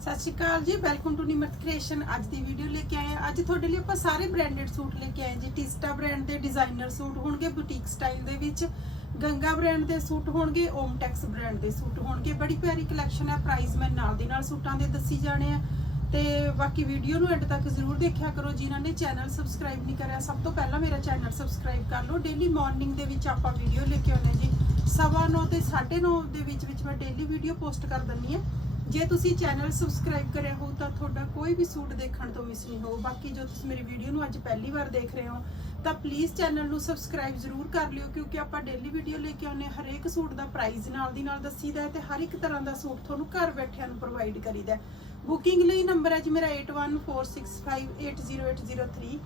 ਸਤਿ ਸ਼੍ਰੀ ਅਕਾਲ ਜੀ welcome to Nimrat creation ਅੱਜ ਦੀ ਵੀਡੀਓ ਲੈ ਕੇ ਆਏ ਹਾਂ। ਅੱਜ ਤੁਹਾਡੇ ਲਈ ਆਪਾਂ ਸਾਰੇ ਬ੍ਰਾਂਡਡ ਸੂਟ ਲੈ ਕੇ ਆਏ ਜੀ। ਟਿਸਟਾ ਬ੍ਰਾਂਡ ਦੇ ਡਿਜ਼ਾਈਨਰ ਸੂਟ ਹੋਣਗੇ ਬੁਟੀਕ ਸਟਾਈਲ ਦੇ ਵਿੱਚ। ਗੰਗਾ ਬ੍ਰਾਂਡ ਦੇ ਸੂਟ ਹੋਣਗੇ ਓਮਟੈਕਸ ਬ੍ਰਾਂਡ ਦੇ ਸੂਟ ਹੋਣਗੇ। ਬੜੀ ਪਿਆਰੀ ਕਲੈਕਸ਼ਨ ਹੈ। ਪ੍ਰਾਈਸ ਮੈਂ ਨਾਲ ਦੀ ਨਾਲ ਸੂਟਾਂ ਦੇ ਦੱਸੀ ਜਾਣੇ ਆ। ਤੇ ਬਾਕੀ ਵੀਡੀਓ ਨੂੰ ਐਂਡ ਤੱਕ ਜ਼ਰੂਰ ਦੇਖਿਆ ਕਰੋ। ਜਿਨ੍ਹਾਂ ਨੇ ਚੈਨਲ ਸਬਸਕ੍ਰਾਈਬ ਨਹੀਂ ਕਰਿਆ, ਸਭ ਤੋਂ ਪਹਿਲਾਂ ਮੇਰਾ ਚੈਨਲ ਸਬਸਕ੍ਰਾਈਬ ਕਰ ਲਓ। ਡੇਲੀ ਮਾਰਨਿੰਗ ਦੇ ਵਿੱਚ ਆਪਾਂ ਵੀਡੀਓ ਲੈ ਕੇ ਆਉਂਦੇ ਜੀ। ਸਵਾ ਨੌ ਤੇ 9:30 ਦੇ ਵਿੱਚ ਵਿੱਚ ਮੈਂ ਡੇਲੀ ਵੀਡੀਓ ਪੋਸਟ ਕਰ ਦਿੰਦੀ ਹਾਂ। ਜੇ ਤੁਸੀਂ ਚੈਨਲ ਸਬਸਕ੍ਰਾਈਬ ਕਰਿਆ ਹੋ ਤਾਂ ਤੁਹਾਡਾ ਕੋਈ ਵੀ ਸੂਟ ਦੇਖਣ ਤੋਂ ਮਿਸ ਨਹੀਂ ਹੋ ਬਾਕੀ ਜੋ ਤੁਸੀਂ ਮੇਰੀ ਵੀਡੀਓ ਨੂੰ ਅੱਜ ਪਹਿਲੀ ਵਾਰ ਦੇਖ ਰਹੇ ਹੋ, ਤਾਂ ਪਲੀਜ਼ ਚੈਨਲ ਨੂੰ ਸਬਸਕ੍ਰਾਈਬ ਜ਼ਰੂਰ ਕਰ ਲਿਓ, ਕਿਉਂਕਿ ਆਪਾਂ ਡੇਲੀ ਵੀਡੀਓ ਲੈ ਕੇ ਆਉਂਦੇ ਹਾਂ। ਹਰੇਕ ਸੂਟ ਦਾ ਪ੍ਰਾਈਸ ਨਾਲ ਦੀ ਨਾਲ ਦੱਸੀਦਾ ਹੈ ਤੇ ਹਰ ਇੱਕ ਤਰ੍ਹਾਂ ਦਾ ਸੂਟ ਤੁਹਾਨੂੰ ਘਰ ਬੈਠਿਆਂ ਨੂੰ ਪ੍ਰੋਵਾਈਡ ਕਰੀਦਾ ਬੁਕਿੰਗ ਲਈ ਨੰਬਰ ਹੈ ਜੀ ਮੇਰਾ 8146580803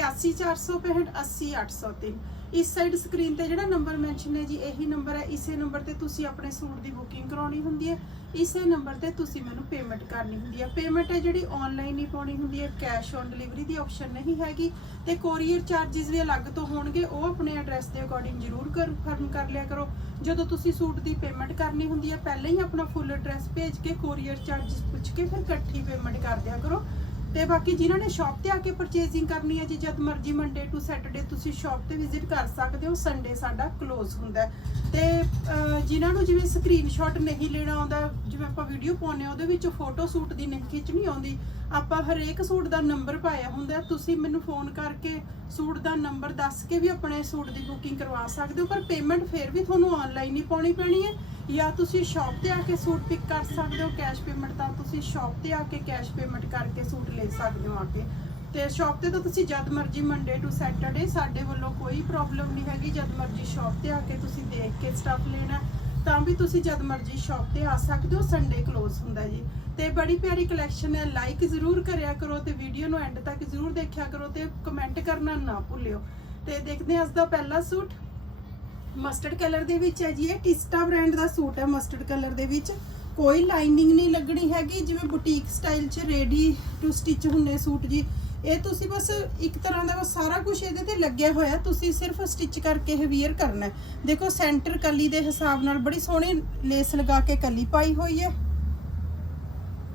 8146580803 ਇਸ ਸਾਈਡ ਸਕਰੀਨ ਤੇ ਜਿਹੜਾ ਨੰਬਰ ਮੈਂਸ਼ਨ ਹੈ ਜੀ, ਇਹੀ ਨੰਬਰ ਹੈ। ਇਸੇ ਨੰਬਰ ਤੇ ਤੁਸੀਂ ਆਪਣੇ ਸੂਟ ਦੀ ਬੁਕਿੰਗ ਕਰਾਉਣੀ ਹੁੰਦੀ ਹੈ। ਇਸੇ ਨੰਬਰ ਤੇ ਤੁਸੀਂ ਮੈਨੂੰ ਪੇਮੈਂਟ ਕਰਨੀ ਹੁੰਦੀ ਹੈ। ਪੇਮੈਂਟ ਹੈ ਜਿਹੜੀ ਆਨਲਾਈਨ ਹੀ ਪਾਉਣੀ ਹੁੰਦੀ ਹੈ। ਕੈਸ਼ ਔਨ ਡਿਲੀਵਰੀ ਦੀ ਆਪਸ਼ਨ ਨਹੀਂ ਹੈਗੀ। ਤੇ ਕੋਰੀਅਰ ਚਾਰजेस ਵੀ ਅਲੱਗ ਤੋਂ ਹੋਣਗੇ। ਉਹ ਆਪਣੇ ਐਡਰੈਸ ਦੇ ਅਕੋਰਡਿੰਗ ਜ਼ਰੂਰ ਕਨਫਰਮ ਕਰ ਲਿਆ ਕਰੋ। ਜਦੋਂ ਤੁਸੀਂ ਸੂਟ ਦੀ ਪੇਮੈਂਟ ਕਰਨੀ ਹੁੰਦੀ ਹੈ, ਪਹਿਲਾਂ ਹੀ ਆਪਣਾ ਫੁੱਲ ਐਡਰੈਸ ਭੇਜ ਕੇ ਕੋਰੀਅਰ ਚਾਰजेस ਪੁੱਛ ਕੇ ਫਿਰ ਇਕੱਠੀ ਪੇਮੈਂਟ ਕਰ ਦਿਆ ਕਰੋ। ਤੇ ਬਾਕੀ ਜਿਨ੍ਹਾਂ ਨੇ ਸ਼ਾਪ ਤੇ ਆ ਕੇ ਪਰਚੇਸਿੰਗ ਕਰਨੀ ਹੈ ਜੀ, ਜਦ ਮਰਜ਼ੀ ਮੰਡੇ ਟੂ ਸੈਟਰਡੇ ਤੁਸੀਂ ਸ਼ਾਪ ਤੇ ਵਿਜ਼ਿਟ ਕਰ ਸਕਦੇ ਹੋ ਸੰਡੇ ਸਾਡਾ ক্লোਜ਼ ਹੁੰਦਾ ਹੈ। ਤੇ ਜਿਨ੍ਹਾਂ ਨੂੰ ਜਿਵੇਂ ਸਕਰੀਨਸ਼ਾਟ ਨਹੀਂ ਲੈਣਾ ਆਉਂਦਾ ਜਿਵੇਂ ਆਪਾਂ ਵੀਡੀਓ ਪਾਉਂਦੇ ਆ ਉਹਦੇ ਵਿੱਚ ਫੋਟੋ ਸੂਟ ਦੀ ਨਹੀਂ ਖਿੱਚਣੀ ਆਉਂਦੀ। ਆਪਾਂ ਹਰੇਕ ਸੂਟ ਦਾ ਨੰਬਰ ਪਾਇਆ ਹੁੰਦਾ, ਤੁਸੀਂ ਮੈਨੂੰ ਫੋਨ ਕਰਕੇ ਸੂਟ ਦਾ ਨੰਬਰ ਦੱਸ ਕੇ ਵੀ ਆਪਣੇ ਸੂਟ ਦੀ ਬੁਕਿੰਗ ਕਰਵਾ ਸਕਦੇ ਹੋ, ਪਰ ਪੇਮੈਂਟ ਫਿਰ ਵੀ ਤੁਹਾਨੂੰ ਆਨਲਾਈਨ ਹੀ ਪਾਉਣੀ ਪੈਣੀ ਹੈ। ਜਾਂ ਤੁਸੀਂ ਸ਼ਾਪ ਤੇ ਆ ਕੇ ਸੂਟ ਪਿਕ ਕਰ ਸਕਦੇ ਹੋ ਕੈਸ਼ ਪੇਮੈਂਟ ਤਾਂ ਤੁਸੀਂ ਸ਼ਾਪ ਤੇ ਆ ਕੇ ਕੈਸ਼ ਪੇਮੈਂਟ ਕਰਕੇ ਸੂਟ ਲੈ ਸਕਦੇ ਹੋ ਆ ਕੇ। ਤੇ ਸ਼ਾਪ ਤੇ ਤਾਂ ਤੁਸੀਂ ਜਦ ਮਰਜ਼ੀ ਮੰਡੇ ਟੂ ਸੈਟਰਡੇ ਸਾਡੇ ਵੱਲੋਂ ਕੋਈ ਪ੍ਰੋਬਲਮ ਨਹੀਂ ਹੈਗੀ, ਜਦ ਮਰਜ਼ੀ ਸ਼ਾਪ ਤੇ ਆ ਕੇ ਤੁਸੀਂ ਦੇਖ ਕੇ ਸਟਫ ਲੈਣਾ। ਤਾਂ ਵੀ ਤੁਸੀਂ ਜਦ ਮਰਜ਼ੀ ਸ਼ਾਪ ਤੇ ਆ ਸਕਦੇ ਹੋ ਸੰਡੇ ਕਲੋਜ਼ ਹੁੰਦਾ ਜੀ। ਤੇ ਬੜੀ ਪਿਆਰੀ ਕਲੈਕਸ਼ਨ ਹੈ ਲਾਈਕ ਜ਼ਰੂਰ ਕਰਿਆ ਕਰੋ ਤੇ ਵੀਡੀਓ ਨੂੰ ਐਂਡ ਤੱਕ ਜ਼ਰੂਰ ਦੇਖਿਆ ਕਰੋ ਤੇ ਕਮੈਂਟ ਕਰਨਾ ਨਾ ਭੁੱਲਿਓ। ਤੇ ਦੇਖਦੇ ਹਾਂ ਅੱਜ ਦਾ ਪਹਿਲਾ ਸੂਟ। ਮਸਟਰਡ ਕਲਰ ਦੇ ਵਿੱਚ ਹੈ ਜੀ, ਇਹ ਟਿਸਟਾ ਬ੍ਰਾਂਡ ਦਾ ਸੂਟ ਹੈ ਮਸਟਰਡ ਕਲਰ ਦੇ ਵਿੱਚ। ਕੋਈ ਲਾਈਨਿੰਗ ਨਹੀਂ ਲੱਗਣੀ ਹੈਗੀ, ਜਿਵੇਂ ਬੁਟੀਕ ਸਟਾਈਲ 'ਚ ਰੈਡੀ ਟੂ ਸਟਿਚ ਹੁੰਨੇ ਸੂਟ ਜੀ। ਇਹ ਤੁਸੀਂ ਬਸ ਇੱਕ ਤਰ੍ਹਾਂ ਦਾ ਬਸ ਸਾਰਾ ਕੁਝ ਇਹਦੇ ਤੇ ਲੱਗਿਆ ਹੋਇਆ, ਤੁਸੀਂ ਸਿਰਫ ਸਟਿਚ ਕਰਕੇ ਇਹ ਵੀਅਰ ਕਰਨਾ ਦੇਖੋ ਸੈਂਟਰ ਕਲੀ ਦੇ ਹਿਸਾਬ ਨਾਲ ਬੜੀ ਸੋਹਣੀ ਲੇਸ ਲਗਾ ਕੇ ਕਲੀ ਪਾਈ ਹੋਈ ਹੈ।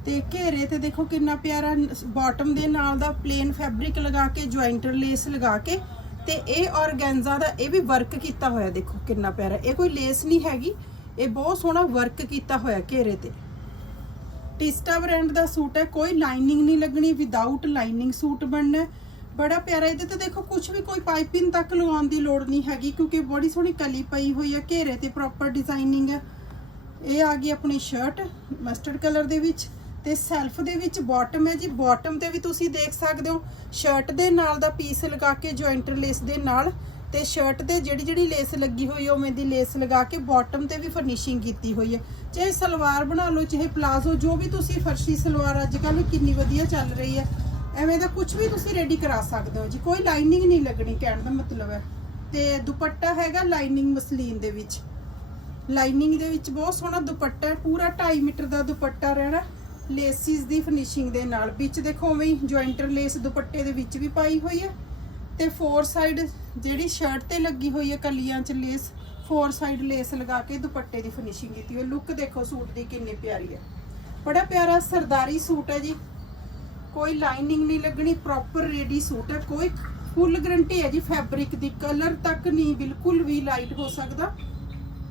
ਤੇ ਘੇਰੇ ਤੇ ਦੇਖੋ ਕਿੰਨਾ ਪਿਆਰਾ ਬਾਟਮ ਦੇ ਨਾਲ ਦਾ ਪਲੇਨ ਫੈਬਰਿਕ ਲਗਾ ਕੇ ਜੁਆਇੰਟਰ ਲੇਸ ਲਗਾ ਕੇ, ਤੇ ਇਹ ਔਰਗੈਂਜ਼ਾ ਦਾ ਇਹ ਵੀ ਵਰਕ ਕੀਤਾ ਹੋਇਆ, ਦੇਖੋ ਕਿੰਨਾ ਪਿਆਰਾ। ਇਹ ਕੋਈ ਲੇਸ ਨਹੀਂ ਹੈਗੀ, ਇਹ ਬਹੁਤ ਸੋਹਣਾ ਵਰਕ ਕੀਤਾ ਹੋਇਆ ਘੇਰੇ ਤੇ। ਟਿਸਟਾ ਬ੍ਰਾਂਡ ਦਾ ਸੂਟ ਹੈ, ਕੋਈ ਲਾਈਨਿੰਗ ਨਹੀਂ ਲੱਗਣੀ ਵਿਦਆਊਟ ਲਾਈਨਿੰਗ ਸੂਟ ਬਣਨਾ ਬੜਾ ਪਿਆਰਾ, ਇਹਦੇ ਤੇ ਦੇਖੋ ਕੁਝ ਵੀ ਕੋਈ ਪਾਈਪਿੰਗ ਤੱਕ ਲਗਾਉਣ ਦੀ ਲੋੜ ਨਹੀਂ ਹੈਗੀ, ਕਿਉਂਕਿ ਬੜੀ ਸੋਹਣੀ ਕਲੀ ਪਈ ਹੋਈ ਹੈ, ਘੇਰੇ ਤੇ ਪ੍ਰੋਪਰ ਡਿਜ਼ਾਈਨਿੰਗ ਹੈ। ਇਹ ਆ ਗਈ ਆਪਣੀ ਸ਼ਰਟ ਮਸਟਰਡ ਕਲਰ ਦੇ ਵਿੱਚ, ਤੇ ਸੈਲਫ ਦੇ ਵਿੱਚ ਬਾਟਮ ਹੈ ਜੀ। ਬਾਟਮ ਤੇ ਵੀ ਤੁਸੀਂ ਦੇਖ ਸਕਦੇ ਹੋ ਸ਼ਰਟ ਦੇ ਨਾਲ ਦਾ ਪੀਸ ਲਗਾ ਕੇ ਜੁਆਇੰਟਰ ਲੇਸ ਦੇ ਨਾਲ ਤੇ ਸ਼ਰਟ ਤੇ ਜਿਹੜੀ ਜਿਹੜੀ ਲੇਸ ਲੱਗੀ ਹੋਈ ਹੈ ਉਵੇਂ ਦੀ ਲੇਸ ਲਗਾ ਕੇ ਬਾਟਮ ਤੇ ਵੀ ਫਰਨਿਸ਼ਿੰਗ ਕੀਤੀ ਹੋਈ ਹੈ ਚਾਹੇ ਸਲਵਾਰ ਬਣਾ ਲਓ, ਚਾਹੇ ਪਲਾਜ਼ੋ ਜੋ ਵੀ ਤੁਸੀਂ ਫਰਸ਼ੀ ਸਲਵਾਰ ਅੱਜ ਕੱਲ੍ਹ ਕਿੰਨੀ ਵਧੀਆ ਚੱਲ ਰਹੀ ਹੈ ਐਵੇਂ ਦਾ ਕੁਝ ਵੀ ਤੁਸੀਂ ਰੈਡੀ ਕਰਾ ਸਕਦੇ ਹੋ ਜੀ। ਕੋਈ ਲਾਈਨਿੰਗ ਨਹੀਂ ਲੱਗਣੀ ਕਹਿਣ ਦਾ ਮਤਲਬ ਹੈ। ਤੇ ਦੁਪੱਟਾ ਹੈਗਾ ਲਾਈਨਿੰਗ ਮਸਲੀਨ ਦੇ ਵਿੱਚ। ਲਾਈਨਿੰਗ ਦੇ ਵਿੱਚ ਬਹੁਤ ਸੋਹਣਾ ਦੁਪੱਟਾ ਹੈ। ਪੂਰਾ 2.5 ਮੀਟਰ ਦਾ ਦੁਪੱਟਾ ਰਹਿਣਾ। ਲੇਸਿਸ ਦੀ ਫਿਨਿਸ਼ਿੰਗ ਦੇ ਨਾਲ। ਵਿੱਚ ਦੇਖੋ ਉਵੇਂ ਜੁਆਇੰਟਰ ਲੇਸ ਦੁਪੱਟੇ ਦੇ ਵਿੱਚ ਵੀ ਪਾਈ ਹੋਈ ਹੈ ਤੇ ਫੋਰ ਸਾਈਡ ਜਿਹੜੀ ਸ਼ਰਟ ਤੇ ਲੱਗੀ ਹੋਈ ਹੈ ਕਲੀਆਂ 'ਚ ਲੇਸ ਫੋਰ ਸਾਈਡ ਲੇਸ ਲਗਾ ਕੇ ਦੁਪੱਟੇ ਦੀ ਫਿਨਿਸ਼ਿੰਗ ਕੀਤੀ ਹੋਈ ਲੁੱਕ ਦੇਖੋ ਸੂਟ ਦੀ ਕਿੰਨੀ ਪਿਆਰੀ ਹੈ। ਬੜਾ ਪਿਆਰਾ ਸਰਦਾਰੀ ਸੂਟ ਹੈ ਜੀ। ਕੋਈ ਲਾਈਨਿੰਗ ਨਹੀਂ ਲੱਗਣੀ ਪ੍ਰੋਪਰ ਰੈਡੀ ਸੂਟ ਹੈ। ਕੋਈ ਫੁੱਲ ਗਰੰਟੀ ਹੈ ਜੀ ਫੈਬਰਿਕ ਦੀ ਕਲਰ ਤੱਕ ਨਹੀਂ, ਬਿਲਕੁਲ ਵੀ ਲਾਈਟ ਹੋ ਸਕਦਾ।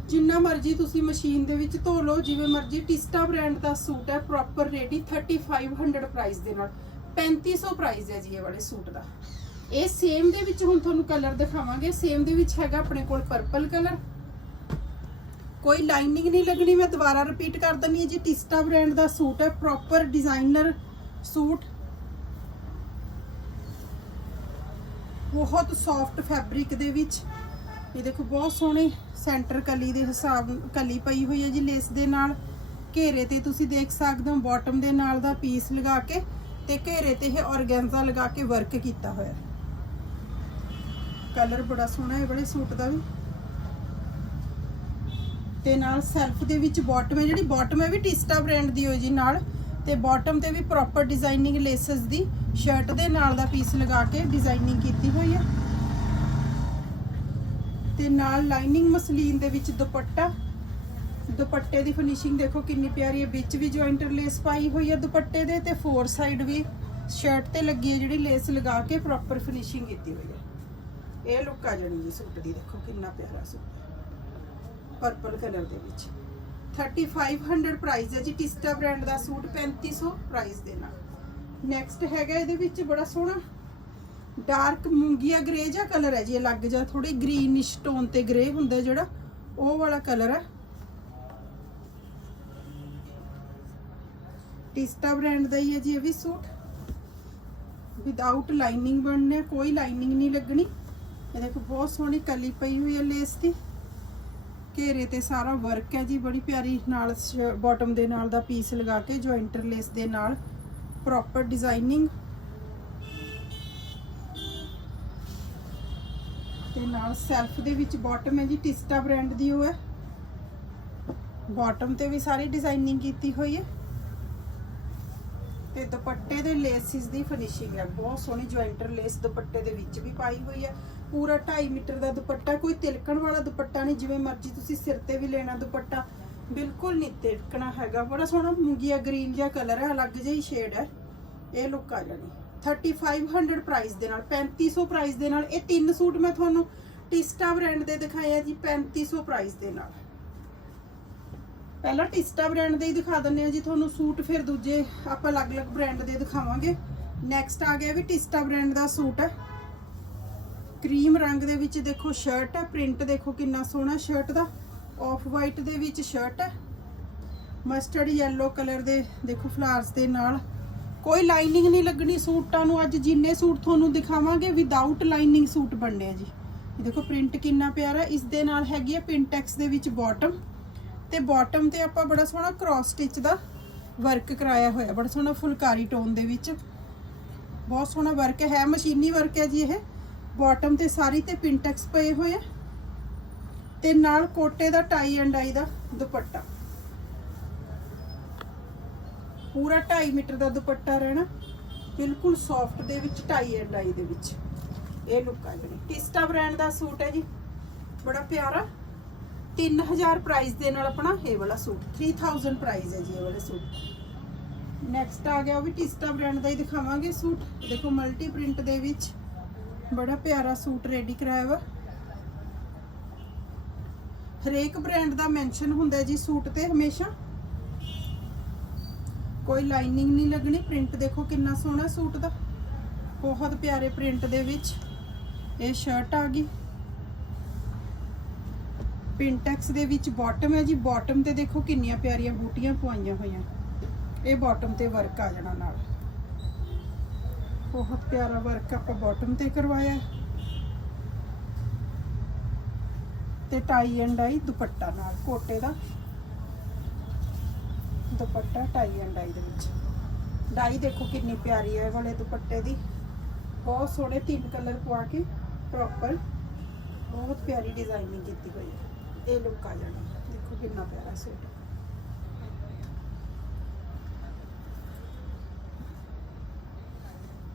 ਜਿੰਨਾ ਮਰਜ਼ੀ ਤੁਸੀਂ ਮਸ਼ੀਨ ਦੇ ਵਿੱਚ ਧੋ ਲਓ, ਜਿਵੇਂ ਮਰਜ਼ੀ ਟਿਸਟਾ ਬ੍ਰਾਂਡ ਦਾ ਸੂਟ ਹੈ ਪ੍ਰੋਪਰ ਰੈਡੀ 3500 ਪ੍ਰਾਈਸ ਦੇ ਨਾਲ। 3500 ਪ੍ਰਾਈਸ ਹੈ ਜੀ ਇਹ ਵਾਲੇ ਸੂਟ ਦਾ। ਇਹ ਸੇਮ ਦੇ ਵਿੱਚ ਹੁਣ ਤੁਹਾਨੂੰ ਕਲਰ ਦਿਖਾਵਾਂਗੇ। ਸੇਮ ਦੇ ਵਿੱਚ ਹੈਗਾ ਆਪਣੇ ਕੋਲ ਪਰਪਲ ਕਲਰ ਕੋਈ ਲਾਈਨਿੰਗ ਨਹੀਂ ਲੱਗਣੀ, ਮੈਂ ਦੁਬਾਰਾ ਰਿਪੀਟ ਕਰ ਦਿੰਨੀ ਹਾਂ ਜੀ। ਟਿਸਟਾ ਬ੍ਰਾਂਡ ਦਾ ਸੂਟ ਹੈ ਪ੍ਰੋਪਰ ਡਿਜ਼ਾਈਨਰ ਸੂਟ। ਬਹੁਤ ਸੌਫਟ ਫੈਬਰਿਕ ਦੇ ਵਿੱਚ। ਇਹ ਦੇਖੋ, ਬਹੁਤ ਸੋਹਣੇ ਸੈਂਟਰ ਕਲੀ ਦੇ ਹਿਸਾਬ, ਕਲੀ ਪਈ ਹੋਈ ਹੈ ਜੀ ਲੇਸ ਦੇ ਨਾਲ। ਘੇਰੇ ਤੇ ਤੁਸੀਂ ਦੇਖ ਸਕਦੇ ਹੋ ਬਾਟਮ ਦੇ ਨਾਲ ਦਾ ਪੀਸ ਲਗਾ ਕੇ ਤੇ ਘੇਰੇ ਤੇ ਇਹ ਔਰਗੈਂਜ਼ਾ ਲਗਾ ਕੇ ਵਰਕ ਕੀਤਾ ਹੋਇਆ ਕਲਰ ਬੜਾ ਸੋਹਣਾ ਹੈ, ਬੜੇ ਸੂਟ ਦਾ ਵੀ। ਤੇ ਨਾਲ ਸੈਲਫ ਦੇ ਵਿੱਚ ਬਾਟਮ ਹੈ, ਜਿਹੜੀ ਬਾਟਮ ਹੈ ਵੀ ਟਿਸਟਾ ਬ੍ਰਾਂਡ ਦੀ ਹੋਈ ਜੀ ਨਾਲ। ਤੇ ਬਾਟਮ ਤੇ ਵੀ ਪ੍ਰੋਪਰ ਡਿਜ਼ਾਈਨਿੰਗ ਲੇਸਸ ਦੀ ਸ਼ਰਟ ਦੇ ਨਾਲ ਦਾ ਪੀਸ ਲਗਾ ਕੇ ਡਿਜ਼ਾਈਨਿੰਗ ਕੀਤੀ ਹੋਈ ਹੈ। ਤੇ ਨਾਲ ਲਾਈਨਿੰਗ ਮਸਲੀਨ ਦੇ ਵਿੱਚ ਦੁਪੱਟਾ। ਦੁਪੱਟੇ ਦੀ ਫਿਨਿਸ਼ਿੰਗ ਦੇਖੋ ਕਿੰਨੀ ਪਿਆਰੀ ਹੈ, ਵਿੱਚ ਵੀ ਜੁਆਇੰਟਰ ਲੇਸ ਪਾਈ ਹੋਈ ਹੈ ਦੁਪੱਟੇ ਦੇ ਤੇ ਫੋਰ ਸਾਈਡ ਵੀ ਸ਼ਰਟ ਤੇ ਲੱਗੀ ਹੈ ਜਿਹੜੀ ਲੇਸ ਲਗਾ ਕੇ ਪ੍ਰੋਪਰ ਫਿਨਿਸ਼ਿੰਗ ਕੀਤੀ ਹੋਈ ਹੈ। ਇਹ ਲੁੱਕ ਆ ਜਾਣੀ ਜੀ ਸੂਟ ਦੀ, ਦੇਖੋ ਕਿੰਨਾ ਪਿਆਰਾ ਸੂਟ। ਪਰਪਲ ਕਲਰ ਦੇ ਵਿੱਚ। 3500 ਪ੍ਰਾਈਸ ਹੈ ਜੀ ਟਿਸਟਾ ਬ੍ਰਾਂਡ ਦਾ ਸੂਟ 3500 ਪ੍ਰਾਈਸ ਦੇ ਨਾਲ। ਨੈਕਸਟ ਹੈਗਾ ਇਹਦੇ ਵਿੱਚ ਬੜਾ ਸੋਹਣਾ ਡਾਰਕ ਮੂੰਗੀਆ ਗ੍ਰੇ ਜਿਹਾ ਕਲਰ ਹੈ ਜੀ, ਇਹ ਲੱਗ ਜਾ ਥੋੜੀ ਗ੍ਰੀਨਿਸ਼ ਟੋਨ ਤੇ ਗ੍ਰੇ ਹੁੰਦਾ ਜਿਹੜਾ, ਉਹ ਵਾਲਾ ਕਲਰ ਹੈ। ਟਿਸਟਾ ਬ੍ਰਾਂਡ ਦਾ ਹੀ ਹੈ ਜੀ ਇਹ ਵੀ ਸੂਟ। ਵਿਦਆਊਟ ਲਾਈਨਿੰਗ ਬਣਨੇ, ਕੋਈ ਲਾਈਨਿੰਗ ਨਹੀਂ ਲੱਗਣੀ। ਇਹ ਦੇਖੋ, ਬਹੁਤ ਸੋਹਣੀ ਕਲੀ ਪਈ ਹੋਈ ਹੈ ਲੇਸ ਦੀ। ਘੇਰੇ ਤੇ ਸਾਰਾ ਵਰਕ ਹੈ ਜੀ, ਬੜੀ ਪਿਆਰੀ ਨਾਲ ਬਾਟਮ ਦੇ ਨਾਲ ਦਾ ਪੀਸ ਲਗਾ ਕੇ ਜੁਆਇੰਟਰ ਲੇਸ ਦੇ ਨਾਲ ਪ੍ਰੋਪਰ ਡਿਜ਼ਾਈਨਿੰਗ ਤੇ ਨਾਲ ਸੈਲਫ ਦੇ ਵਿੱਚ ਬਾਟਮ ਹੈ ਜੀ ਟਿਸਟਾ ਬ੍ਰਾਂਡ ਦੀ ਉਹ ਹੈ। ਬਾਟਮ ਤੇ ਵੀ ਸਾਰੀ ਡਿਜ਼ਾਈਨਿੰਗ ਕੀਤੀ ਹੋਈ ਹੈ। ਤੇ ਦੁਪੱਟੇ ਦੇ ਲੇਸਿਸ ਦੀ ਫਿਨਿਸ਼ਿੰਗ ਹੈ। ਬਹੁਤ ਸੋਹਣੀ ਜੁਆਇੰਟਰ ਲੇਸ ਦੁਪੱਟੇ ਦੇ ਵਿੱਚ ਵੀ ਪਾਈ ਹੋਈ ਹੈ। ਪੂਰਾ 2.5 ਮੀਟਰ ਦਾ ਦੁਪੱਟਾ, ਕੋਈ ਤਿਲਕਣ ਵਾਲਾ ਦੁਪੱਟਾ ਨਹੀਂ, ਜਿਵੇਂ ਮਰਜ਼ੀ ਤੁਸੀਂ ਸਿਰ ਤੇ ਵੀ ਲੈਣਾ ਦੁਪੱਟਾ। ਬਿਲਕੁਲ ਨਹੀਂ ਤਿਲਕਣਾ ਹੈਗਾ। ਬੜਾ ਸੋਹਣਾ ਮੂੰਗੀਆ ਗ੍ਰੀਨ ਜਿਹਾ ਕਲਰ ਹੈ, ਅਲੱਗ ਜਿਹਾ ਹੀ ਸ਼ੇਡ ਹੈ। ਇਹ ਲੁੱਕ ਆ ਜਾਣੀ। 3500 ਪ੍ਰਾਈਸ ਦੇ ਨਾਲ 3500 ਪ੍ਰਾਈਸ ਦੇ ਨਾਲ। ਇਹ ਤਿੰਨ ਸੂਟ ਮੈਂ ਤੁਹਾਨੂੰ ਟਿਸਟਾ ਬ੍ਰਾਂਡ ਦੇ ਦਿਖਾਏ ਆ ਜੀ 3500 ਪ੍ਰਾਈਸ ਦੇ ਨਾਲ। ਪਹਿਲਾਂ ਟਿਸਟਾ ਬ੍ਰਾਂਡ ਦੇ ਹੀ ਦਿਖਾ ਦਿੰਨੇ ਆ ਜੀ, ਤੁਹਾਨੂੰ ਸੂਟ ਫਿਰ ਦੂਜੇ ਆਪਾਂ ਅਲੱਗ-ਅਲੱਗ ਬ੍ਰਾਂਡ ਦੇ ਦਿਖਾਵਾਂਗੇ। ਨੈਕਸਟ ਆ ਗਿਆ ਵੀ ਟਿਸਟਾ ਬ੍ਰਾਂਡ ਦਾ ਸੂਟ ਹੈ। ਕਰੀਮ ਰੰਗ ਦੇ ਵਿੱਚ ਦੇਖੋ ਸ਼ਰਟ ਹੈ ਪ੍ਰਿੰਟ ਦੇਖੋ ਕਿੰਨਾ ਸੋਹਣਾ ਸ਼ਰਟ ਦਾ। ਆਫ ਵਾਈਟ ਦੇ ਵਿੱਚ ਸ਼ਰਟ ਹੈ। ਮਸਟਰਡ ਯੈਲੋ ਕਲਰ ਦੇ ਦੇਖੋ ਫਲਾਰਸ ਦੇ ਨਾਲ। ਕੋਈ ਲਾਈਨਿੰਗ ਨਹੀਂ ਲੱਗਣੀ ਸੂਟਾਂ ਨੂੰ, ਅੱਜ ਜਿੰਨੇ ਸੂਟ ਤੁਹਾਨੂੰ ਦਿਖਾਵਾਂਗੇ ਵਿਦਆਊਟ ਲਾਈਨਿੰਗ ਸੂਟ ਬਣਨੇ ਆ ਜੀ। ਇਹ ਦੇਖੋ ਪ੍ਰਿੰਟ ਕਿੰਨਾ ਪਿਆਰਾ, ਇਸ ਦੇ ਨਾਲ ਹੈਗੀ ਹੈ ਪਿੰਟੈਕਸ ਦੇ ਵਿੱਚ ਬਾਟਮ ਤੇ ਬਾਟਮ ਤੇ ਆਪਾਂ ਬੜਾ ਸੋਹਣਾ ਕ੍ਰਾਸ ਸਟਿਚ ਦਾ ਵਰਕ ਕਰਾਇਆ ਹੋਇਆ, ਬੜਾ ਸੋਹਣਾ ਫੁਲਕਾਰੀ ਟੋਨ ਦੇ ਵਿੱਚ। ਬਹੁਤ ਸੋਹਣਾ ਵਰਕ ਹੈ, ਮਸ਼ੀਨੀ ਵਰਕ ਹੈ ਜੀ ਇਹ। ਬਾਟਮ ਤੇ ਸਾਰੀ ਤੇ ਪਿੰਟੈਕਸ ਪਏ ਹੋਏ ਆ। ਤੇ ਨਾਲ ਕੋਟੇ ਦਾ ਟਾਈ ਐਂਡ ਆਈ ਦਾ ਦੁਪੱਟਾ। ਪੂਰਾ 2.5 ਮੀਟਰ ਦਾ ਦੁਪੱਟਾ ਰਹਿਣਾ। ਬਿਲਕੁਲ ਸੌਫਟ ਦੇ ਵਿੱਚ ਟਾਈ ਐਂਡ ਆਈ ਦੇ ਵਿੱਚ। ਇਹ ਲੁੱਕ ਆ ਜਿਹੜੀ। ਟਿਸਟਾ ਬ੍ਰਾਂਡ ਦਾ ਸੂਟ ਹੈ ਜੀ। ਬੜਾ ਪਿਆਰਾ। 3000 ਪ੍ਰਾਈਸ ਦੇ ਨਾਲ ਆਪਣਾ ਇਹ ਵਾਲਾ ਸੂਟ। 3000 ਪ੍ਰਾਈਸ ਹੈ ਜੀ ਇਹ ਵਾਲੇ ਸੂਟ। ਨੈਕਸਟ ਆ ਗਿਆ ਉਹ ਵੀ ਟਿਸਟਾ ਬ੍ਰਾਂਡ ਦਾ ਹੀ ਦਿਖਾਵਾਂਗੇ ਸੂਟ। ਦੇਖੋ ਮਲਟੀ ਪ੍ਰਿੰਟ ਦੇ ਵਿੱਚ ਬੜਾ ਪਿਆਰਾ ਸੂਟ ਰੈਡੀ ਕਰਾਇਆ ਵਾ। ਹਰੇਕ ਬ੍ਰਾਂਡ ਦਾ ਮੈਂਸ਼ਨ ਹੁੰਦਾ ਜੀ ਸੂਟ ਤੇ ਹਮੇਸ਼ਾ। ਕੋਈ ਲਾਈਨਿੰਗ ਨਹੀਂ ਲੱਗਣੀ ਪ੍ਰਿੰਟ ਦੇਖੋ ਕਿੰਨਾ ਸੋਹਣਾ ਸੂਟ ਦਾ। ਬਹੁਤ ਪਿਆਰੇ ਪ੍ਰਿੰਟ ਦੇ ਵਿੱਚ। ਇਹ ਸ਼ਰਟ ਆ ਗਈ। ਪਿੰਟੈਕਸ ਦੇ ਵਿੱਚ ਬਾਟਮ ਹੈ ਜੀ। ਬਾਟਮ ਤੇ ਦੇਖੋ ਕਿੰਨੀਆਂ ਪਿਆਰੀਆਂ ਬੂਟੀਆਂ ਪਵਾਈਆਂ ਹੋਈਆਂ। ਇਹ ਬਾਟਮ ਤੇ ਵਰਕ ਆ ਜਾਣਾ ਨਾਲ। ਬਹੁਤ ਪਿਆਰਾ ਵਰਕ ਆਪਾਂ ਬਾਟਮ ਤੇ ਕਰਵਾਇਆ ਹੈ। ਤੇ ਟਾਈ ਐਂਡ ਆਈ ਦੁਪੱਟਾ ਨਾਲ, ਕੋਟੇ ਦਾ। ਦੁਪੱਟਾ ਟਾਈ ਐਂਡ ਆਈ ਦੇ ਵਿੱਚ। ਡਾਈ ਦੇਖੋ ਕਿੰਨੀ ਪਿਆਰੀ ਹੈ ਵਾਲੇ ਦੁਪੱਟੇ ਦੀ। ਬਹੁਤ ਸੋਹਣੇ ਤਿੰਨ ਕਲਰ ਪਵਾ ਕੇ ਪ੍ਰੋਪਰ ਬਹੁਤ ਪਿਆਰੀ ਡਿਜ਼ਾਈਨਿੰਗ ਕੀਤੀ ਹੋਈ ਹੈ। ਇਹ ਲੁੱਕ ਆ ਜਾਣਾ। ਦੇਖੋ ਕਿੰਨਾ ਪਿਆਰਾ ਸੂਟ।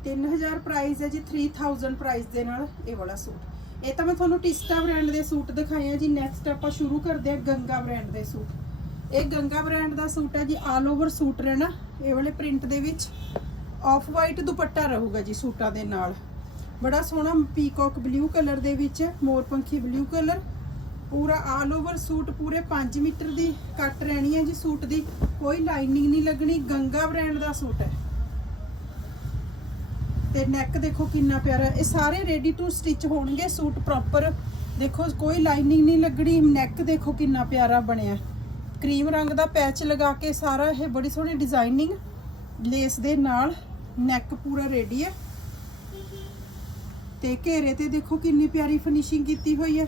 ਤਿੰਨ ਹਜ਼ਾਰ ਪ੍ਰਾਈਸ ਹੈ ਜੀ 3000 ਪ੍ਰਾਈਸ ਦੇ ਨਾਲ ਇਹ ਵਾਲਾ ਸੂਟ। ਇਹ ਤਾਂ ਮੈਂ ਤੁਹਾਨੂੰ ਟਿਸਟਾ ਬ੍ਰਾਂਡ ਦੇ ਸੂਟ ਦਿਖਾਏ ਆ ਜੀ ਨੈਕਸਟ ਆਪਾਂ ਸ਼ੁਰੂ ਕਰਦੇ ਹਾਂ ਗੰਗਾ ਬ੍ਰਾਂਡ ਦੇ ਸੂਟ। ਇਹ ਗੰਗਾ ਬ੍ਰਾਂਡ ਦਾ ਸੂਟ ਹੈ ਜੀ ਆਲ ਓਵਰ ਸੂਟ ਰਹਿਣਾ ਇਹ ਵਾਲੇ ਪ੍ਰਿੰਟ ਦੇ ਵਿੱਚ ਆਫ ਵਾਈਟ ਦੁਪੱਟਾ ਰਹੂਗਾ ਜੀ ਸੂਟਾਂ ਦੇ ਨਾਲ। ਬੜਾ ਸੋਹਣਾ ਪੀਕੌਕ ਬਲੂ ਕਲਰ ਦੇ ਵਿੱਚ ਮੋਰਪੰਖੀ ਬਲੂ ਕਲਰ ਪੂਰਾ ਆਲ ਓਵਰ ਸੂਟ ਪੂਰੇ 5 ਮੀਟਰ ਦੀ ਕੱਟ ਰਹਿਣੀ ਹੈ ਜੀ, ਸੂਟ ਦੀ। ਕੋਈ ਲਾਈਨਿੰਗ ਨਹੀਂ ਲੱਗਣੀ, ਗੰਗਾ ਬ੍ਰਾਂਡ ਦਾ ਸੂਟ ਹੈ। ਤੇ ਨੈਕ ਦੇਖੋ ਕਿੰਨਾ ਪਿਆਰਾ ਇਹ ਸਾਰੇ ਰੈਡੀ ਟੂ ਸਟਿਚ ਹੋਣਗੇ ਸੂਟ ਪ੍ਰੋਪਰ ਦੇਖੋ, ਕੋਈ ਲਾਈਨਿੰਗ ਨਹੀਂ ਲੱਗਣੀ ਨੈਕ ਦੇਖੋ ਕਿੰਨਾ ਪਿਆਰਾ ਬਣਿਆ। ਕਰੀਮ ਰੰਗ ਦਾ ਪੈਚ ਲਗਾ ਕੇ ਸਾਰਾ ਇਹ ਬੜੀ ਸੋਹਣੀ ਡਿਜ਼ਾਈਨਿੰਗ ਲੇਸ ਦੇ ਨਾਲ ਨੈਕ ਪੂਰਾ ਰੈਡੀ ਹੈ। ਤੇ ਘੇਰੇ ਤੇ ਦੇਖੋ ਕਿੰਨੀ ਪਿਆਰੀ ਫਿਨਿਸ਼ਿੰਗ ਕੀਤੀ ਹੋਈ ਹੈ।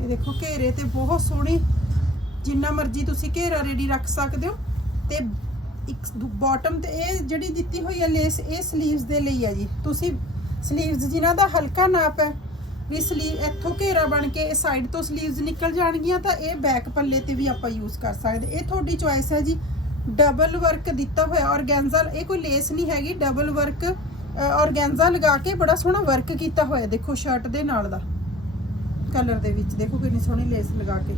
ਇਹ ਦੇਖੋ ਘੇਰੇ ਤੇ ਬਹੁਤ ਸੋਹਣੀ। ਜਿੰਨਾ ਮਰਜ਼ੀ ਤੁਸੀਂ ਘੇਰਾ ਰੈਡੀ ਰੱਖ ਸਕਦੇ ਹੋ। ਤੇ ਇੱਕ ਬਾਟਮ ਤੇ ਇਹ ਜਿਹੜੀ ਦਿੱਤੀ ਹੋਈ ਹੈ ਲੇਸ ਇਹ ਸਲੀਵਸ ਦੇ ਲਈ ਹੈ ਜੀ। ਤੁਸੀਂ ਸਲੀਵਸ ਜਿਨ੍ਹਾਂ ਦਾ ਹਲਕਾ ਨਾਪ ਹੈ, ਵੀ ਸਲੀਵ ਇੱਥੋਂ ਘੇਰਾ ਬਣ ਕੇ ਇਹ ਸਾਈਡ ਤੋਂ ਸਲੀਵਸ ਨਿਕਲ ਜਾਣਗੀਆਂ, ਤਾਂ ਇਹ ਬੈਕ ਪੱਲੇ ਤੇ ਵੀ ਆਪਾਂ ਯੂਜ਼ ਕਰ ਸਕਦੇ। ਇਹ ਤੁਹਾਡੀ ਚੁਆਇਸ ਹੈ ਜੀ। ਡਬਲ ਵਰਕ ਦਿੱਤਾ ਹੋਇਆ ਔਰਗੈਂਜ਼ਾ ਇਹ ਕੋਈ ਲੇਸ ਨਹੀਂ ਹੈਗੀ। ਡਬਲ ਵਰਕ ਔਰਗੈਂਜ਼ਾ ਲਗਾ ਕੇ ਬੜਾ ਸੋਹਣਾ ਵਰਕ ਕੀਤਾ ਹੋਇਆ, ਦੇਖੋ ਸ਼ਰਟ ਦੇ ਨਾਲ ਦਾ। ਕਲਰ ਦੇ ਵਿੱਚ। ਦੇਖੋ ਕਿੰਨੀ ਸੋਹਣੀ ਲੇਸ ਲਗਾ ਕੇ।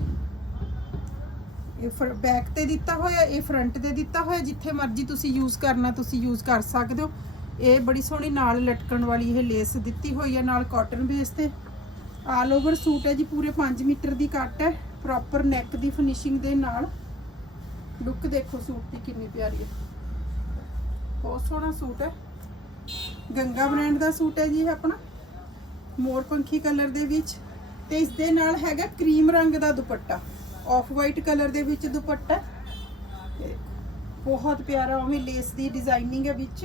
ਇਹ ਬੈਕ ਤੇ ਦਿੱਤਾ ਹੋਇਆ, ਇਹ ਫਰੰਟ ਤੇ ਦਿੱਤਾ ਹੋਇਆ, ਜਿੱਥੇ ਮਰਜ਼ੀ ਤੁਸੀਂ ਯੂਜ਼ ਕਰਨਾ, ਤੁਸੀਂ ਯੂਜ਼ ਕਰ ਸਕਦੇ ਹੋ। ਇਹ ਬੜੀ ਸੋਹਣੀ ਨਾਲ ਲਟਕਣ ਵਾਲੀ ਇਹ ਲੇਸ ਦਿੱਤੀ ਹੋਈ ਹੈ, ਨਾਲ ਕਾਟਨ ਬੇਸ ਤੇ। ਆਲ ਓਵਰ ਸੂਟ ਹੈ ਜੀ, ਪੂਰੇ 5 ਮੀਟਰ ਦੀ ਕੱਟ ਹੈ। ਪ੍ਰੋਪਰ ਨੈਕ ਦੀ ਫਿਨਿਸ਼ਿੰਗ ਦੇ ਨਾਲ। ਲੁੱਕ ਦੇਖੋ ਸੂਟ ਦੀ ਕਿੰਨੀ ਪਿਆਰੀ ਹੈ। ਬਹੁਤ ਸੋਹਣਾ ਸੂਟ ਹੈ। ਗੰਗਾ ਬ੍ਰਾਂਡ ਦਾ ਸੂਟ ਹੈ ਜੀ ਆਪਣਾ। ਮੋਰ ਪੰਖੀ ਕਲਰ ਦੇ ਵਿੱਚ। ਤੇ ਇਸ ਦੇ ਨਾਲ ਹੈਗਾ ਕਰੀਮ ਰੰਗ ਦਾ ਦੁਪੱਟਾ ਆਫ ਵਾਈਟ ਕਲਰ ਦੇ ਵਿੱਚ ਦੁਪੱਟਾ। ਤੇ ਬਹੁਤ ਪਿਆਰਾ, ਉਵੇਂ ਲੇਸ ਦੀ ਡਿਜ਼ਾਈਨਿੰਗ ਹੈ ਵਿੱਚ।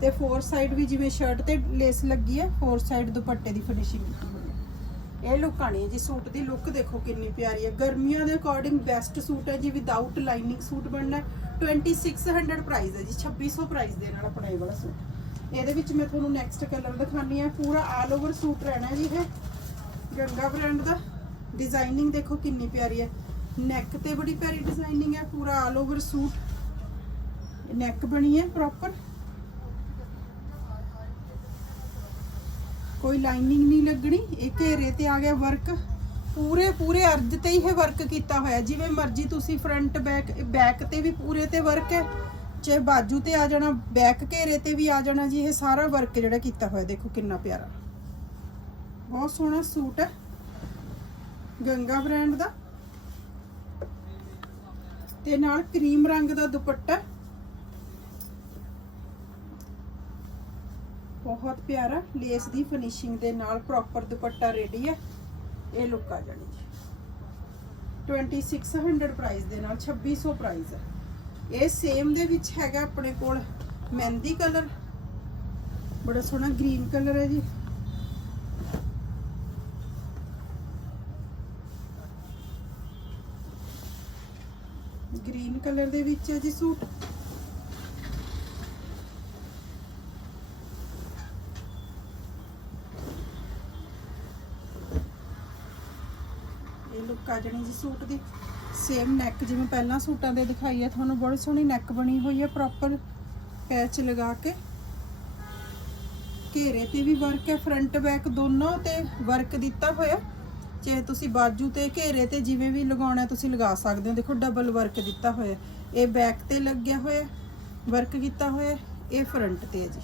ਤੇ ਫੋਰ ਸਾਈਡ ਵੀ ਜਿਵੇਂ ਸ਼ਰਟ ਤੇ ਲੇਸ ਲੱਗੀ ਹੈ ਫੋਰ ਸਾਈਡ ਦੁਪੱਟੇ ਦੀ ਫਿਨਿਸ਼ਿੰਗ ਕੀਤੀ ਹੋਈ ਹੈ। ਇਹ ਲੁੱਕ ਆਣੀ ਹੈ ਜੀ, ਸੂਟ ਦੀ ਲੁੱਕ ਦੇਖੋ ਕਿੰਨੀ ਪਿਆਰੀ ਹੈ। ਗਰਮੀਆਂ ਦੇ ਅਕੋਰਡਿੰਗ ਬੈਸਟ ਸੂਟ ਹੈ ਜੀ ਵਿਦਆਊਟ ਲਾਈਨਿੰਗ ਸੂਟ ਬਣਨਾ ਹੈ। 2600 ਪ੍ਰਾਈਸ ਹੈ ਜੀ 2600 ਪ੍ਰਾਈਸ ਦੇ ਨਾਲ ਆਪਣਾ ਇਹ ਵਾਲਾ ਸੂਟ। ਇਹਦੇ ਵਿੱਚ ਮੈਂ ਤੁਹਾਨੂੰ ਨੈਕਸਟ ਕਲਰ ਦਿਖਾਣੀ ਹੈ, ਪੂਰਾ ਆਲ ਓਵਰ ਸੂਟ ਰਹਿਣਾ ਜੀ ਇਹ। ਗੰਗਾ ਬ੍ਰਾਂਡ ਦਾ। ਡਿਜ਼ਾਈਨਿੰਗ ਦੇਖੋ ਕਿੰਨੀ ਪਿਆਰੀ ਹੈ। ਨੈਕ ਤੇ ਬੜੀ ਪਿਆਰੀ ਡਿਜ਼ਾਈਨਿੰਗ ਹੈ, ਪੂਰਾ ਆਲ ਓਵਰ ਸੂਟ। ਨੈਕ ਬਣੀ ਹੈ ਪ੍ਰੋਪਰ ਕੋਈ ਲਾਈਨਿੰਗ ਨਹੀਂ ਲੱਗਣੀ ਇਹ ਘੇਰੇ ਤੇ ਆ ਗਿਆ ਵਰਕ ਪੂਰੇ ਪੂਰੇ ਅਰਧ ਤੇ ਹੀ ਇਹ ਵਰਕ ਕੀਤਾ ਹੋਇਆ ਜਿਵੇਂ ਮਰਜ਼ੀ ਤੁਸੀਂ ਫਰੰਟ ਬੈਕ ਬੈਕ ਤੇ ਵੀ ਪੂਰੇ ਤੇ ਵਰਕ ਹੈ। ਚਾਹੇ ਬਾਜੂ ਤੇ ਆ ਜਾਣਾ ਬੈਕ ਘੇਰੇ ਤੇ ਵੀ ਆ ਜਾਣਾ ਜੀ, ਇਹ ਸਾਰਾ ਵਰਕ ਜਿਹੜਾ ਕੀਤਾ ਹੋਇਆ, ਦੇਖੋ ਕਿੰਨਾ ਪਿਆਰਾ। ਬਹੁਤ ਸੋਹਣਾ ਸੂਟ ਹੈ। ਗੰਗਾ ਬ੍ਰਾਂਡ ਦਾ। ਤੇ ਨਾਲ ਕਰੀਮ ਰੰਗ ਦਾ ਦੁਪੱਟਾ। ਬਹੁਤ ਪਿਆਰਾ ਲੇਸ ਦੀ ਫਿਨਿਸ਼ਿੰਗ ਦੇ ਨਾਲ ਪ੍ਰੋਪਰ ਦੁਪੱਟਾ ਰੈਡੀ ਹੈ। ਇਹ ਲੁੱਕ ਆ ਜਾਣੀ ਜੀ। 2600 ਪ੍ਰਾਈਸ ਦੇ ਨਾਲ 2600 ਪ੍ਰਾਈਸ ਹੈ। ਇਹ ਸੇਮ ਦੇ ਵਿੱਚ ਹੈਗਾ ਆਪਣੇ ਕੋਲ ਮਹਿੰਦੀ ਕਲਰ ਬੜਾ ਸੋਹਣਾ ਗ੍ਰੀਨ ਕਲਰ ਹੈ ਜੀ ਗ੍ਰੀਨ ਕਲਰ ਦੇ ਵਿੱਚ ਹੈ ਜੀ ਸੂਟ। ਇਹ ਲੁੱਕ ਆ ਜਾਣੀ ਜੀ ਸੂਟ ਦੀ। ਸੇਮ ਨੈਕ ਜਿਵੇਂ ਪਹਿਲਾਂ ਸੂਟਾਂ ਦੇ ਦਿਖਾਈ ਹੈ ਤੁਹਾਨੂੰ ਬੜੀ ਸੋਹਣੀ ਨੈਕ ਬਣੀ ਹੋਈ ਹੈ ਪ੍ਰੋਪਰ ਪੈਚ ਲਗਾ ਕੇ। ਘੇਰੇ ਤੇ ਵੀ ਵਰਕ ਹੈ ਫਰੰਟ ਬੈਕ ਦੋਨੋਂ ਤੇ ਵਰਕ ਦਿੱਤਾ ਹੋਇਆ। ਚਾਹੇ ਤੁਸੀਂ ਬਾਜੂ ਤੇ ਘੇਰੇ ਤੇ ਜਿਵੇਂ ਵੀ ਲਗਾਉਣਾ ਤੁਸੀਂ ਲਗਾ ਸਕਦੇ ਹੋ। ਦੇਖੋ ਡਬਲ ਵਰਕ ਦਿੱਤਾ ਹੋਇਆ। ਇਹ ਬੈਕ ਤੇ ਲੱਗਿਆ ਹੋਇਆ ਵਰਕ ਕੀਤਾ ਹੋਇਆ, ਇਹ ਫਰੰਟ ਤੇ ਹੈ ਜੀ।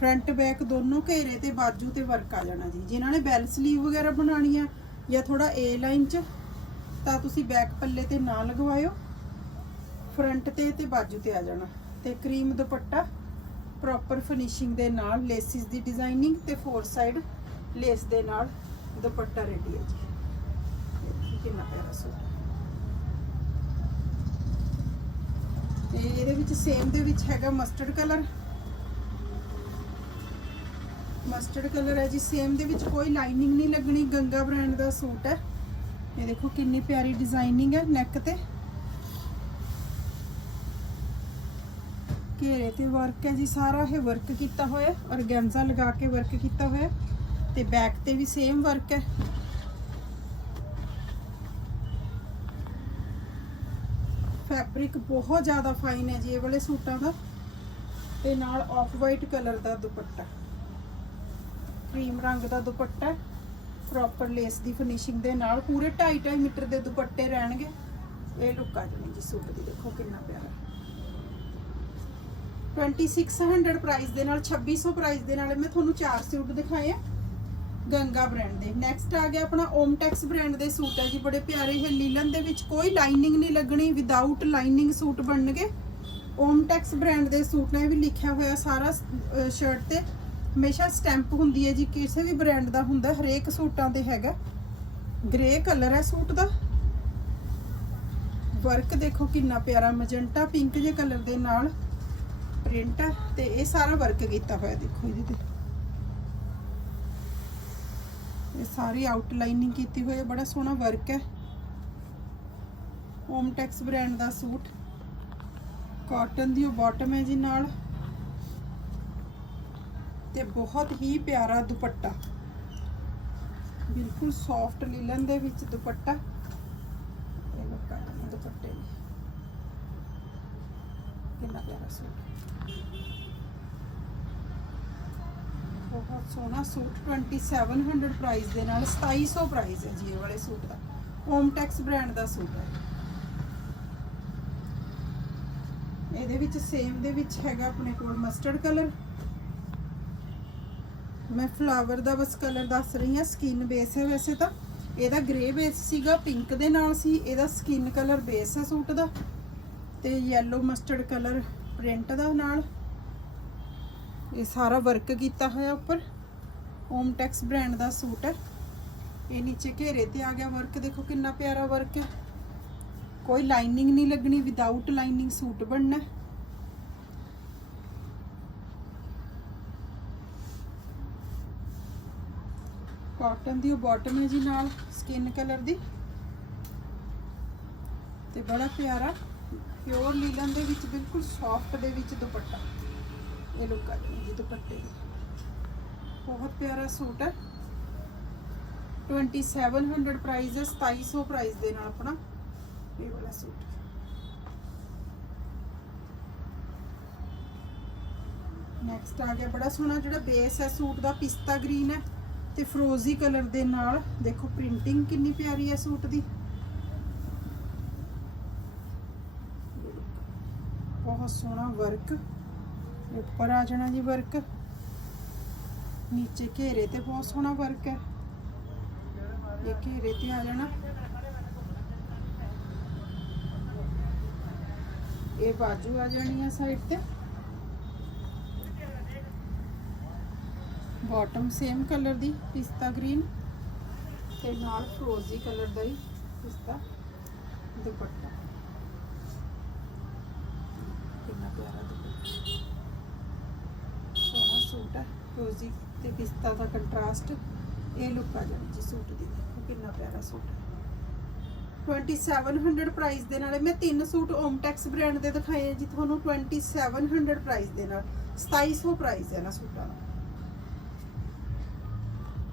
ਫਰੰਟ ਬੈਕ ਦੋਨੋਂ ਘੇਰੇ ਤੇ ਬਾਜੂ ਤੇ ਵਰਕ ਆ ਜਾਣਾ ਜੀ। ਜਿਨ੍ਹਾਂ ਨੇ ਬੈਲ ਸਲੀਵ ਵਗੈਰਾ ਬਣਾਉਣੀ ਆ ਜਾਂ ਥੋੜਾ ਏ ਲਾਈਨ ਚ, ਤਾਂ ਤੁਸੀਂ ਬੈਕ ਪੱਲੇ ਤੇ ਨਾ ਲਗਵਾਇਓ। ਫਰੰਟ ਤੇ ਤੇ ਬਾਜੂ ਤੇ ਆ ਜਾਣਾ। ਤੇ ਕਰੀਮ ਦੁਪੱਟਾ ਪ੍ਰੋਪਰ ਫਿਨਿਸ਼ਿੰਗ ਦੇ ਨਾਲ ਲੇਸਿਸ ਦੀ ਡਿਜ਼ਾਈਨਿੰਗ ਤੇ ਫੋਰ ਸਾਈਡ ਲੇਸ ਦੇ ਨਾਲ। ਦੁਪੱਟਾ ਰੈਡੀ ਹੈ ਜੀ। ਕਿੰਨਾ ਪਿਆਰਾ ਸੂਟ ਤੇ ਇਹਦੇ ਵਿੱਚ ਸੇਮ ਦੇ ਵਿੱਚ ਹੈਗਾ ਮਸਟਰਡ ਕਲਰ ਮਸਟਰਡ ਕਲਰ ਹੈ ਜੀ ਸੇਮ ਦੇ ਵਿੱਚ ਕੋਈ ਲਾਈਨਿੰਗ ਨਹੀਂ ਲੱਗਣੀ, ਗੰਗਾ ਬ੍ਰਾਂਡ ਦਾ ਸੂਟ ਹੈ। ਇਹ ਦੇਖੋ ਕਿੰਨੀ ਪਿਆਰੀ ਡਿਜ਼ਾਈਨਿੰਗ ਹੈ ਨੈਕ ਤੇ। ਘੇਰੇ ਤੇ ਵਰਕ ਹੈ ਜੀ, ਸਾਰਾ ਇਹ ਵਰਕ ਕੀਤਾ ਹੋਇਆ ਔਰਗੈਂਜ਼ਾ ਲਗਾ ਕੇ ਵਰਕ ਕੀਤਾ ਹੋਇਆ ਤੇ ਬੈਕ ਤੇ ਵੀ ਸੇਮ ਵਰਕ ਹੈ। ਫੈਬਰਿਕ ਬਹੁਤ ਜ਼ਿਆਦਾ ਫਾਈਨ ਹੈ ਜੀ, ਇਹ ਵਾਲੇ ਸੂਟਾਂ ਦਾ। ਤੇ ਨਾਲ ਆਫ ਵਾਈਟ ਕਲਰ ਦਾ ਦੁਪੱਟਾ। ਕਰੀਮ ਰੰਗ ਦਾ ਦੁਪੱਟਾ ਪ੍ਰੋਪਰ ਲੇਸ ਦੀ ਫਿਨਿਸ਼ਿੰਗ ਦੇ ਨਾਲ। ਪੂਰੇ 2.5 ਮੀਟਰ ਦੇ ਦੁਪੱਟੇ ਰਹਿਣਗੇ। ਇਹ ਲੁੱਕ ਆ ਜਾਣੀ ਜੀ, ਸੂਟ ਦੀ ਦੇਖੋ ਕਿੰਨਾ ਪਿਆਰਾ। 2600 ਪ੍ਰਾਈਸ ਦੇ ਨਾਲ 2600 ਪ੍ਰਾਈਸ ਦੇ ਨਾਲ ਮੈਂ ਤੁਹਾਨੂੰ ਚਾਰ ਸੂਟ ਦਿਖਾਏ ਆ। ਗੰਗਾ ਬ੍ਰਾਂਡ ਦੇ। ਨੈਕਸਟ ਆ ਗਿਆ ਆਪਣਾ ਓਮਟੈਕਸ ਬ੍ਰਾਂਡ ਦੇ ਸੂਟ ਹੈ ਜੀ, ਬੜੇ ਪਿਆਰੇ ਹੈ ਲੀਲਨ ਦੇ ਵਿੱਚ ਕੋਈ ਲਾਈਨਿੰਗ ਨਹੀਂ ਲੱਗਣੀ ਵਿਦਆਊਟ ਲਾਈਨਿੰਗ ਸੂਟ ਬਣਨਗੇ। ਓਮਟੈਕਸ ਬ੍ਰਾਂਡ ਦੇ ਸੂਟ ਨੇ ਵੀ ਲਿਖਿਆ ਹੋਇਆ ਸਾਰਾ ਸ਼ਰਟ ਤੇ। ਹਮੇਸ਼ਾ ਸਟੈਂਪ ਹੁੰਦੀ ਹੈ ਜੀ, ਕਿਸੇ ਵੀ ਬ੍ਰਾਂਡ ਦਾ ਹੁੰਦਾ, ਹਰੇਕ ਸੂਟਾਂ ਤੇ ਹੈਗਾ। ਗ੍ਰੇ ਕਲਰ ਹੈ ਸੂਟ ਦਾ। ਵਰਕ ਦੇਖੋ ਕਿੰਨਾ ਪਿਆਰਾ ਮਜੰਟਾ ਪਿੰਕ ਜੇ ਕਲਰ ਦੇ ਨਾਲ ਪ੍ਰਿੰਟ ਹੈ ਤੇ ਇਹ ਸਾਰਾ ਵਰਕ ਕੀਤਾ ਹੋਇਆ ਦੇਖੋ ਇਹਦੇ ਤੇ। ਇਹ ਸਾਰੀ ਆਊਟਲਾਈਨਿੰਗ ਕੀਤੀ ਹੋਈ ਹੈ, ਬੜਾ ਸੋਹਣਾ ਵਰਕ ਹੈ। ਹੋਮਟੈਕਸ ਬ੍ਰਾਂਡ ਦਾ ਸੂਟ। ਕਾਟਨ ਦੀ ਉਹ ਬਾਟਮ ਹੈ ਜੀ ਨਾਲ। ਤੇ ਬਹੁਤ ਹੀ ਪਿਆਰਾ ਦੁਪੱਟਾ। ਬਿਲਕੁਲ ਸੌਫਟ ਲੀਲਨ ਦੇ ਵਿੱਚ ਦੁਪੱਟਾ। ਇਹ ਲੋਕ ਦੁਪੱਟੇ ਨੇ ਕਿੰਨਾ ਪਿਆਰਾ ਸੂਟ। ਬਹੁਤ ਸੋਹਣਾ ਸੂਟ 2700 ਪ੍ਰਾਈਸ ਦੇ ਨਾਲ 2700 ਪ੍ਰਾਈਸ ਹੈ ਜੀ ਇਹ ਵਾਲੇ ਸੂਟ ਦਾ। ਹੋਮਟੈਕਸ ਬ੍ਰਾਂਡ ਦਾ ਸੂਟ ਹੈ। ਇਹਦੇ ਵਿੱਚ ਸੇਮ ਦੇ ਵਿੱਚ ਹੈਗਾ ਆਪਣੇ ਕੋਲ ਮਸਟਰਡ ਕਲਰ ਮੈਂ ਫਲਾਵਰ ਦਾ ਬਸ ਕਲਰ ਦੱਸ ਰਹੀ ਹਾਂ ਸਕਿਨ ਬੇਸ ਹੈ ਵੈਸੇ ਤਾਂ। ਇਹਦਾ ਗ੍ਰੇ ਬੇਸ ਸੀਗਾ ਪਿੰਕ ਦੇ ਨਾਲ ਸੀ, ਇਹਦਾ ਸਕਿਨ ਕਲਰ ਬੇਸ ਹੈ ਸੂਟ ਦਾ। ਤੇ yellow ਮਸਟਰਡ ਕਲਰ ਪ੍ਰਿੰਟ ਦਾ ਨਾਲ। ਇਹ ਸਾਰਾ ਵਰਕ ਕੀਤਾ ਹੋਇਆ ਉੱਪਰ। ਓਮਟੈਕਸ ਬ੍ਰਾਂਡ ਦਾ ਸੂਟ ਹੈ। ਇਹ ਨੀਚੇ ਘੇਰੇ ਤੇ ਆ ਗਿਆ ਵਰਕ ਦੇਖੋ ਕਿੰਨਾ ਪਿਆਰਾ ਵਰਕ ਹੈ। ਕੋਈ ਲਾਈਨਿੰਗ ਨਹੀਂ ਲੱਗਣੀ ਵਿਦਆਊਟ ਲਾਈਨਿੰਗ ਸੂਟ ਬਣਨਾ ਕਾਟਨ ਦੀ ਉਹ ਬਾਟਮ ਹੈ ਜੀ ਨਾਲ ਸਕਿਨ ਕਲਰ ਦੀ। ਤੇ ਬੜਾ ਪਿਆਰਾ ਪਿਓਰ ਲੀਲਨ ਦੇ ਵਿੱਚ ਬਿਲਕੁਲ ਸੌਫਟ ਦੇ ਵਿੱਚ ਦੁਪੱਟਾ। ਇਹ ਲੁੱਕ ਆ ਜੀ ਦੁਪੱਟੇ ਦੀ। ਬਹੁਤ ਹੈ। 2700 ਪ੍ਰਾਈਸ ਹੈ 2700 ਪ੍ਰਾਈਸ ਦੇ ਨਾਲ ਆਪਣਾ ਇਹ ਵਾਲਾ ਸੂਟ। ਨੈਕਸਟ ਆ ਗਿਆ ਬੜਾ ਸੋਹਣਾ ਜਿਹੜਾ ਬੇਸ ਹੈ, ਸੂਟ ਦਾ ਪਿਸਤਾ ਗ੍ਰੀਨ ਹੈ ਤੇ ਫਰੋਜ਼ੀ ਕਲਰ ਦੇ ਨਾਲ। ਦੇਖੋ ਪ੍ਰਿੰਟਿੰਗ ਕਿੰਨੀ ਪਿਆਰੀ ਹੈ ਸੂਟ ਦੀ। ਬਹੁਤ ਸੋਹਣਾ ਵਰਕ ਉੱਪਰ ਆ ਜਾਣਾ ਜੀ ਵਰਕ ਨੀਚੇ ਘੇਰੇ ਤੇ ਬਹੁਤ ਸੋਹਣਾ ਵਰਕ ਹੈ। ਇਹ ਘੇਰੇ ਤੇ ਆ ਜਾਣਾ। ਇਹ ਬਾਜੂ ਆ ਜਾਣੀ ਆ ਸਾਈਡ ਤੇ। ਬਾਟਮ ਸੇਮ ਕਲਰ ਦੀ, ਪਿਸਤਾ ਗ੍ਰੀਨ ਤੇ ਨਾਲ ਫਰੋਜ਼ੀ ਕਲਰ ਦਾ ਹੀ ਪਿਸਤਾ ਦੁਪੱਟਾ ਕਿੰਨਾ ਪਿਆਰਾ ਦੁਪੱਟਾ ਸੋਹਣਾ ਸੂਟ ਹੈ ਤੇ ਪਿਸਤਾ ਦਾ ਕੰਟਰਾਸਟ ਇਹ ਲੁੱਕ ਆ ਜਾਣਾ ਜੀ ਸੂਟ ਦੀ। ਦੇਖੋ ਕਿੰਨਾ ਪਿਆਰਾ ਸੂਟ ਹੈ। 2700 ਪ੍ਰਾਈਸ ਦੇ ਨਾਲ ਇਹ ਮੈਂ ਤਿੰਨ ਸੂਟ ਓਮਟੈਕਸ ਬ੍ਰਾਂਡ ਦੇ ਦਿਖਾਏ ਜੀ। ਤੁਹਾਨੂੰ 2700 ਪ੍ਰਾਈਸ ਦੇ ਨਾਲ 2700 ਪ੍ਰਾਈਸ ਹੈ ਨਾ ਸੂਟਾਂ ਦਾ।